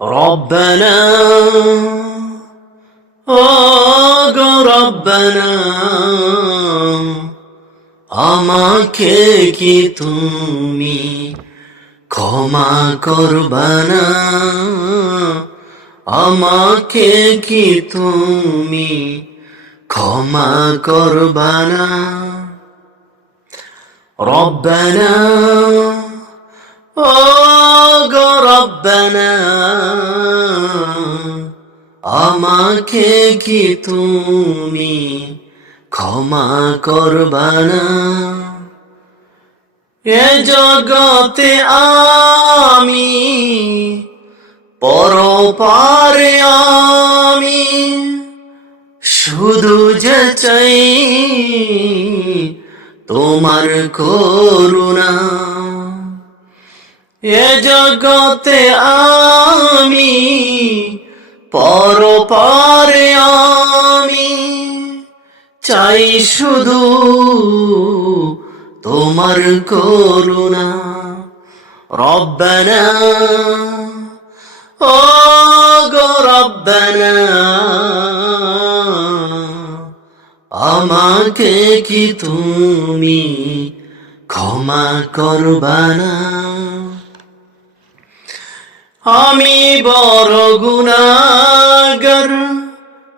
রব্বানা ও গো রব্বানা আমাকে কি তুমি ক্ষমা করবানা আমাকে কি তুমি ক্ষমা করবানা রব্বানা ও গো রব্বানা আমাকে কি তুমি ক্ষমা করবানা এ জগতে আমি পরপারে আমি শুধু যে চাই তোমার করুণা এ জগতে আমি পরপারে আমি চাই শুধু তোমার করুণা রব্বানা ও গো রব্বানা আমাকে কি তুমি ক্ষমা করবানা আমি বড় গুনাহগার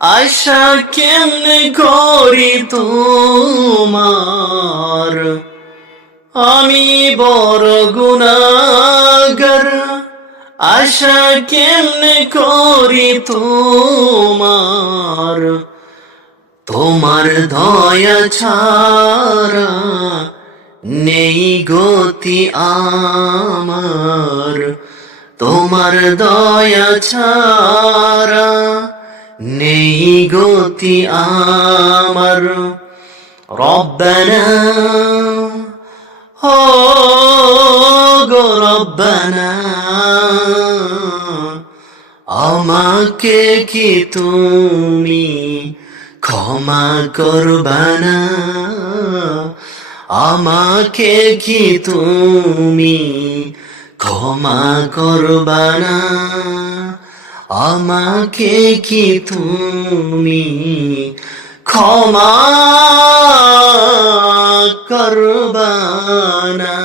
আশা কেমনে করি তোমার আমি বড় গুনাহগার আশা কেমনে করি তোমার তোমার দয়া ছাড়া নেই গতি আমার তোমার দয়া ছাড়া নেই গতি আমার রব্বানা ও গো রব্বানা আমাকে কি তুমি ক্ষমা করবানা আমাকে কি তুমি ক্ষমা করবানা আমাকে কি তুমি ক্ষমা করবানা